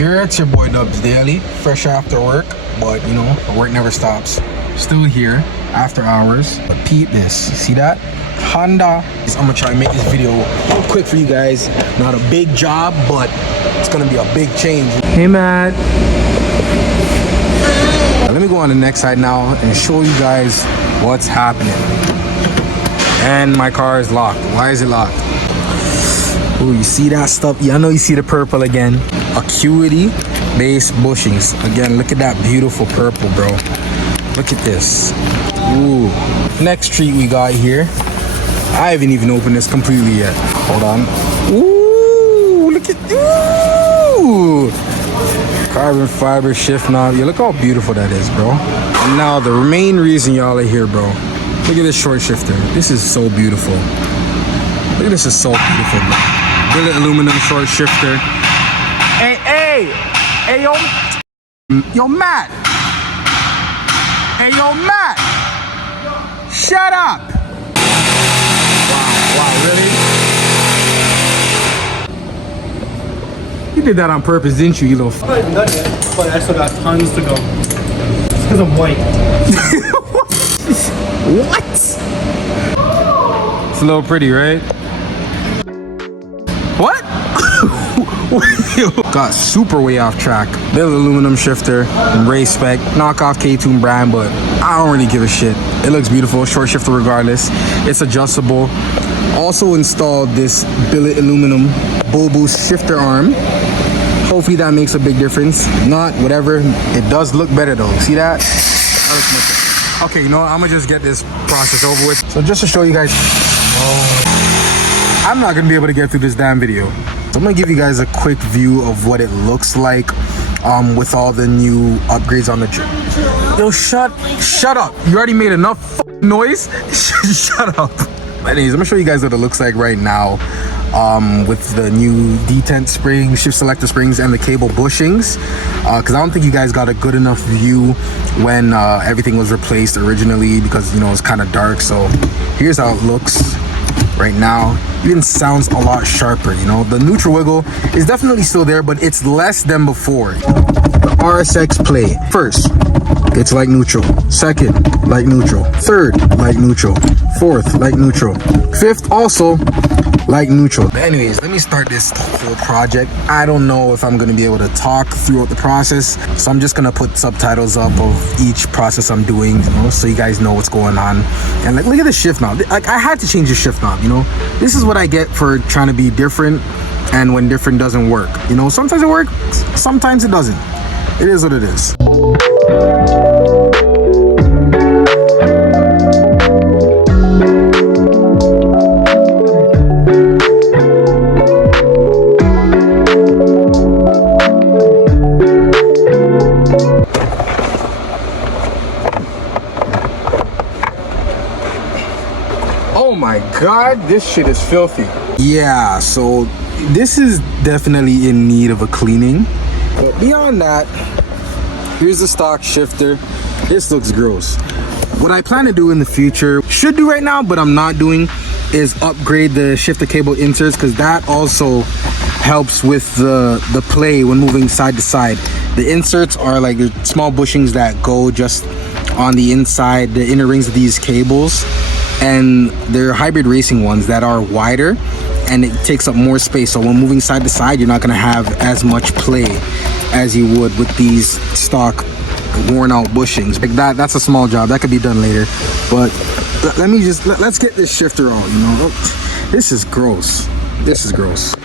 here. It's your boy Dubs Daily, fresh after work, but you know, the work never stops. Still here after hours. But peep this, see that? Honda. I'm gonna try and make this video real quick for you guys. Not a big job, but it's gonna be a big change. Hey Matt. Let me go on the next side now and show you guys what's happening. And my car is locked. Why is it locked? Oh, you see that stuff? Yeah, I know you see the purple again. Acuity base bushings. Again, look at that beautiful purple, bro. Look at this. Ooh. Next treat we got here. I haven't even opened this completely yet. Hold on. Ooh, look at ooh. Carbon fiber shift knob. Yeah, look how beautiful that is, bro. And now the main reason y'all are here, bro. Look at this short shifter. This is so beautiful. Look at this, is so beautiful, bro. Billet aluminum short shifter. Hey, yo, Matt. Hey, yo, Matt. Shut up. Wow, really? You did that on purpose, didn't you, you little I'm not even done yet, but I still got tons to go. It's because I'm white. What? It's a little pretty, right? What? Got super way off track. Billet aluminum shifter, race spec, knockoff K-Tune brand, but I don't really give a shit. It looks beautiful, short shifter regardless. It's adjustable. Also installed this billet aluminum bull boost shifter arm. Hopefully that makes a big difference. Not, whatever. It does look better though. See that? That looks much better. Okay, you know what? I'm gonna just get this process over with. So just to show you guys, I'm not gonna be able to get through this damn video. So I'm gonna give you guys a quick view of what it looks like with all the new upgrades on the trip. Yo, shut up. You already made enough noise. Shut up. Anyways, I'm gonna show you guys what it looks like right now with the new detent springs, shift selector springs, and the cable bushings. Because I don't think you guys got a good enough view when everything was replaced originally, because you know it's kind of dark. So here's how it looks right now. Even sounds a lot sharper. You know, the neutral wiggle is definitely still there, but it's less than before. The RSX play. First, it's like neutral. Second, like neutral. Third, like neutral. Fourth, like neutral. Fifth, also like neutral. But anyways, let me start this whole project. I don't know if I'm gonna be able to talk throughout the process, so I'm just gonna put subtitles up of each process I'm doing, you know, so you guys know what's going on. And like, look at the shift knob. Like, I had to change the shift knob, you know. This is what I get for trying to be different, and when different doesn't work. You know, sometimes it works, sometimes it doesn't. It is what it is. Oh my god, this shit is filthy. Yeah, so this is definitely in need of a cleaning. But beyond that, here's the stock shifter. This looks gross. What I plan to do in the future, should do right now, but I'm not doing, is upgrade the shifter cable inserts, because that also helps with the play when moving side to side. The inserts are like the small bushings that go just on the inside, the inner rings of these cables. And they're hybrid racing ones that are wider, and it takes up more space. So when moving side to side, you're not gonna have as much play as you would with these stock worn out bushings. Like that's a small job that could be done later. But let's get this shifter on, you know. This is gross. This is gross.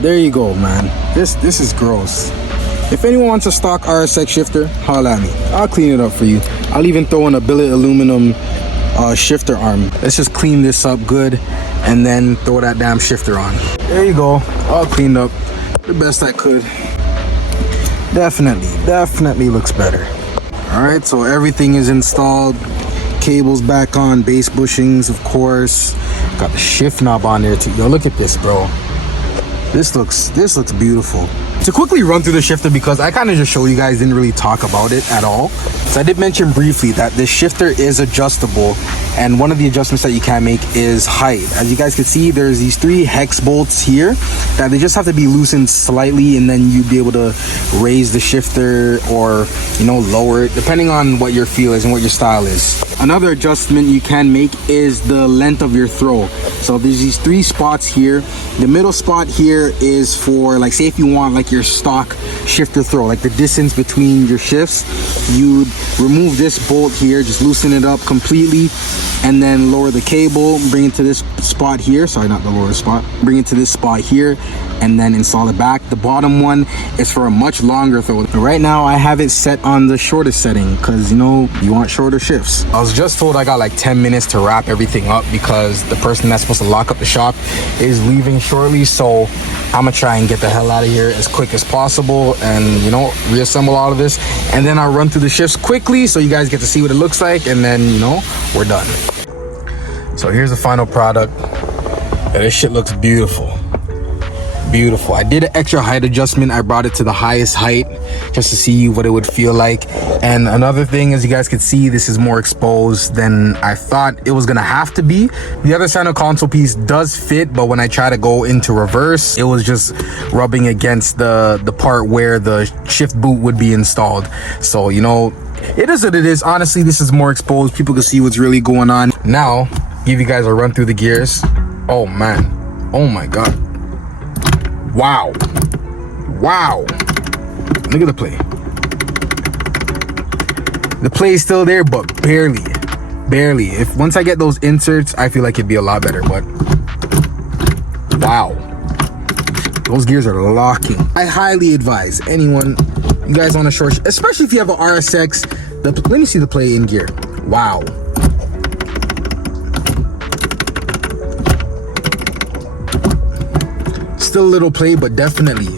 There you go, man. This is gross. If anyone wants a stock RSX shifter, holla at me. I'll clean it up for you. I'll even throw in a billet aluminum shifter arm. Let's just clean this up good and then throw that damn shifter on. There you go, all cleaned up the best I could. definitely looks better. All right, so everything is installed. Cables back on, base bushings, of course. Got the shift knob on there too. Yo, look at this, bro. This looks beautiful. To quickly run through the shifter, because I kind of just showed you guys, didn't really talk about it at all. So I did mention briefly that this shifter is adjustable, and one of the adjustments that you can make is height. As you guys can see, there's these 3 hex bolts here that they just have to be loosened slightly, and then you'd be able to raise the shifter or, you know, lower it depending on what your feel is and what your style is. Another adjustment you can make is the length of your throw. So there's these 3 spots here. The middle spot here is for, like, say if you want like your stock shifter throw, like the distance between your shifts, you'd remove this bolt here, just loosen it up completely, and then lower the cable, bring it to this spot here. Sorry, not the lower spot. Bring it to this spot here, and then install it back. The bottom one is for a much longer throw. Right now I have it set on the shortest setting because, you know, you want shorter shifts. I was just told I got like 10 minutes to wrap everything up because the person that's supposed to lock up the shop is leaving shortly. So I'm gonna try and get the hell out of here as quick as possible and, you know, reassemble all of this, and then I'll run through the shifts quickly so you guys get to see what it looks like, and then, you know, we're done. So here's the final product. Yeah, this shit looks beautiful. Beautiful. I did an extra height adjustment. I brought it to the highest height just to see what it would feel like. And another thing, as you guys can see, this is more exposed than I thought it was gonna have to be. The other center console piece does fit, but when I try to go into reverse, it was just rubbing against the part where the shift boot would be installed. So, you know, it is what it is. Honestly, this is more exposed. People can see what's really going on. Now, give you guys a run through the gears. Oh man, oh my god. Wow. Look at the play. The play is still there, but barely. If once I get those inserts, I feel like it'd be a lot better, but wow. Those gears are locking. I highly advise anyone, you guys on a short, especially if you have an RSX, let me see the play in gear. Wow. Still a little play, but definitely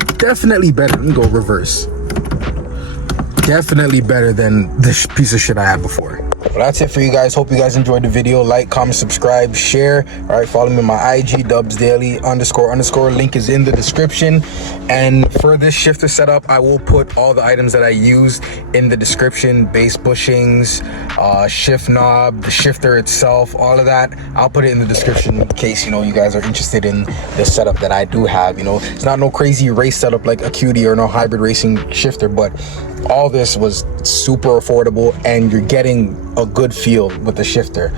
better. Let me go reverse. Definitely better than this piece of shit I had before. Well, that's it for you guys. Hope you guys enjoyed the video. Like, comment, subscribe, share. All right, follow me on my IG, dubsdaily__. Link is in the description. And for this shifter setup, I will put all the items that I used in the description. Base bushings, shift knob, the shifter itself, all of that. I'll put it in the description in case, you know, you guys are interested in the setup that I do have. You know, it's not no crazy race setup like Acura or no hybrid racing shifter, but all this was super affordable and you're getting a good feel with the shifter.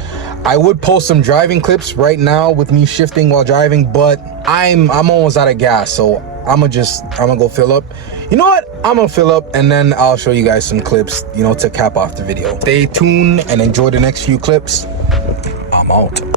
I would post some driving clips right now with me shifting while driving, but I'm almost out of gas, so I'm gonna go fill up. You know what, I'm gonna fill up and then I'll show you guys some clips, you know, to cap off the video. Stay tuned and enjoy the next few clips. I'm out.